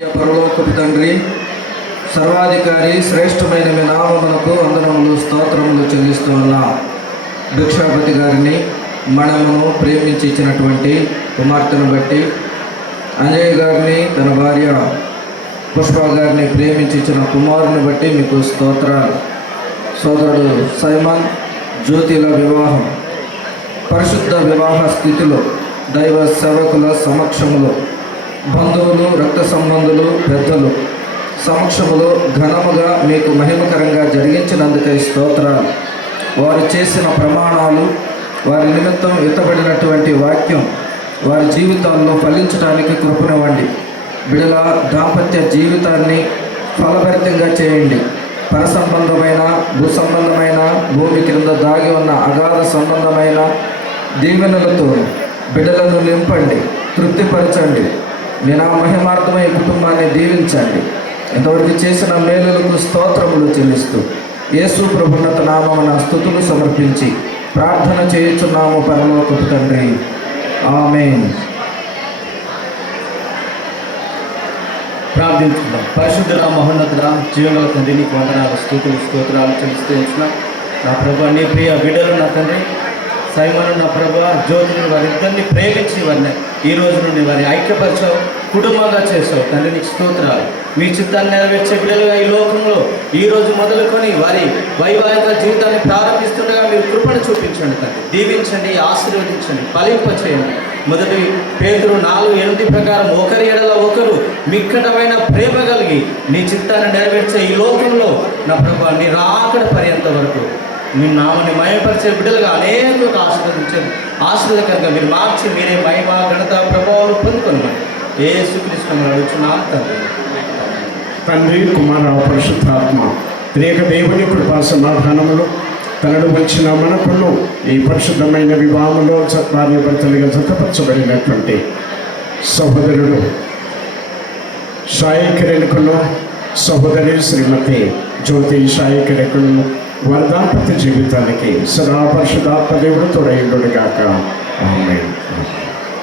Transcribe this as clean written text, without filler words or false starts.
పరలోకపు తండ్రి, సర్వాధికారి, శ్రేష్టమైన మీ నామమునకు వందనములు స్తోత్రములు చెల్లిస్తూ ఉన్నాం. భిక్షాపతి గారిని మనమును ప్రేమించి ఇచ్చినటువంటి కుమార్తెను బట్టి, అంజయ్ గారిని తన భార్య పుష్ప గారిని ప్రేమించి ఇచ్చిన కుమారుని బట్టి మీకు స్తోత్రాలు. సోదరుడు సైమన్ జ్యోతిల వివాహం పరిశుద్ధ వివాహ స్థితిలో దైవ సేవకుల సమక్షములో, బంధువులు, రక్త సంబంధులు, పెద్దలు సమక్షములో ఘనముగా మీకు మహిమకరంగా జరిగించినందుకై స్తోత్రాలు. వారు చేసిన ప్రమాణాలు, వారి నిమిత్తం ఎత్తబడినటువంటి వాక్యం వారి జీవితాల్లో ఫలించడానికి కృపనివ్వండి. బిడల దాంపత్య జీవితాన్ని ఫలభరితంగా చేయండి. పర సంబంధమైన, భూ సంబంధమైన, భూమి క్రింద దాగి ఉన్న అగాధ సంబంధమైన దీవెనలతో బిడలను నింపండి, తృప్తిపరచండి. నేను ఆ మహిమార్థమై కుటుంబాన్ని దీవించండి. ఇంతవరకు చేసిన మేలులకు స్తోత్రములు చెల్లిస్తూ యేసు ప్రభున్నత నామమున స్తుతులు సమర్పించి ప్రార్థన చేయుచున్నాము పరలోకపు తండ్రి. ఆమేన్. ప్రార్థించుకుందాం. పరిశుద్ధుడా, మహోన్నతుడా, జీవనల తండ్రి, నీకు వందనాలు, స్తోత్రాలు చెల్లిస్తూ ఉంటున్నాం. నా ప్రభా, నీ ప్రియ బిడ్డలు నా తండ్రి సైమను, నా ప్రభా జ్యోతిని, వారిద్దరిని ప్రేమించి వారిని ఈ రోజు నుండి వారిని ఐక్యపరిచావు, కుటుంబంగా చేసావు తండ్రి. నీకు స్తోత్రాలు. మీ చిత్తాన్ని నెరవేర్చే బిడ్డలుగా ఈ లోకంలో ఈ రోజు మొదలుకొని వారి వైవాహిక జీవితాన్ని ప్రారంభిస్తుండగా మీరు కృపను చూపించండి తండ్రి. దీవించండి, ఆశీర్వదించండి, ఫలింపచేయండి. మొదటి పేతురు 4:8 ప్రకారం ఒకరి ఎడల ఒకరు మిక్కటమైన ప్రేమ కలిగి నీ చిత్తాన్ని నెరవేర్చే ఈ లోకంలో నా ప్రభా నీ రాకడ పర్యంత వరకు మీ నామని మయపరిచే బిడ్డలుగా అనేక ఆశీర్వదకరంగా మీరు మార్చి మీరే మహిమ, ఘనత, ప్రభావాలు పొందుకొని యేసుక్రీస్తుని అడుగుచున్నాం తండ్రి. తండ్రి, కుమార, పరిశుద్ధాత్మ త్రియేక దేవుని కృపా సమాధానములు తనను వచ్చిన మనకును ఈ పరిశుద్ధమైన వివాహంలో భార్య భర్తలుగా జతపరచబడినటువంటి సహోదరుడు సాయి కిరణ్కును, సహోదరి శ్రీమతి జ్యోతి సాయి కిరణ్కును వారి దాంపత్య జీవితానికి సదా పరిశుద్ధాత్మ దేవుడు తోడైండుగాక. ఆమేన్.